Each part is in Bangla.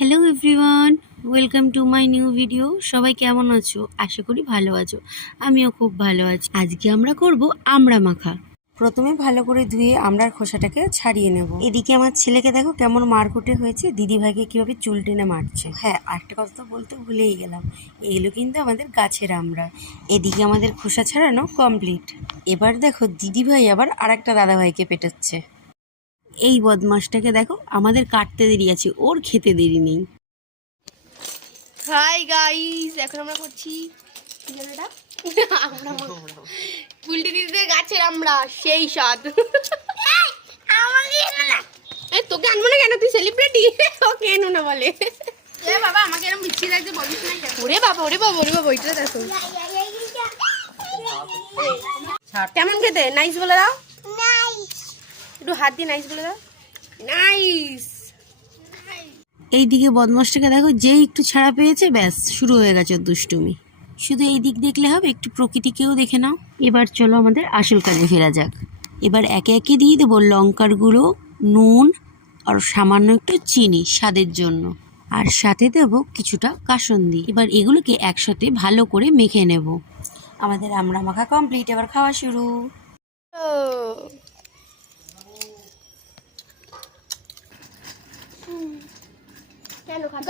Hello everyone, welcome to my new video. সবাই কেমন আছো? আশা করি ভালো আছো। আমিও খুব ভালো আছি। আজকে আমরা করব আমড়া মাখা। প্রথমে ভালো করে ধুয়ে আমড়ার খোসাটাকে ছাড়িয়ে নেব। এদিকে আমার ছেলেকে দেখো কেমন মারকুটে হয়েছে, দিদিভাইকে কিভাবে চুল টেনে মারছে। হ্যাঁ, আরেকটা কথা তো বলতে ভুলেই গেলাম, এগুলো কিন্তু আমাদের গাছের আমড়া। এদিকে আমাদের খোসা ছাড়ানো কমপ্লিট। এবার দেখো দিদিভাই আবার আরেকটা দাদাভাইকে পেটাচ্ছে। এই বদমাসটাকে দেখো, আমাদের কাটতে দেরি আছে, ওর খেতে দেরি নেই। হাই গাইস, এখন আমরা করছি কি জানো এটা? আমরা পুলটি দিদিদের গাছের আমরা সেই স্বাদ। এই তোকে আনবো না কেন? তুই সেলিব্রিটি। ওকে এনো না বলে। এ বাবা, আমাকে এরকম বিচ্ছি লাগছে, বলিস না কেন? ওরে বাবা, ওরে বাবা, ওরে বাবা, ওইটা দেখো কেমন খেতে। নাইস বলে দাও। নাইস। একটু হাত দিয়ে নাইস বলে দাও। নাইস। এইদিকে বদমাসটাকে দেখো, যেই একটু ছাড়া পেয়েছে ব্যাস শুরু হয়ে গেছে ওর দুষ্টুমি। শুধু এই দিক দেখলে হবে, একটু প্রকৃতিকেও দেখে নাও। এবার চলো আমাদের আসল কাজে ফেরা যাক। এবার একে একে দিয়ে দেবো লঙ্কার গুঁড়ো, নুন আর সামান্য একটু চিনি স্বাদের জন্য, আর সাথে দেব কিছুটা কাসুন্দি। এবার এগুলোকে একসাথে ভালো করে মেখে নেব। আমাদের আমড়া মাখা কমপ্লিট, এবার খাওয়া শুরু।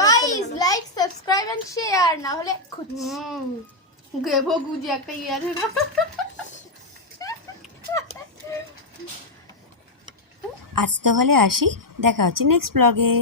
Guys, like, subscribe and share, না হলে গেবো গুজি একটা ইয়ে আছে না। আজ তাহলে আসি, দেখা হচ্ছে নেক্সট ব্লগে।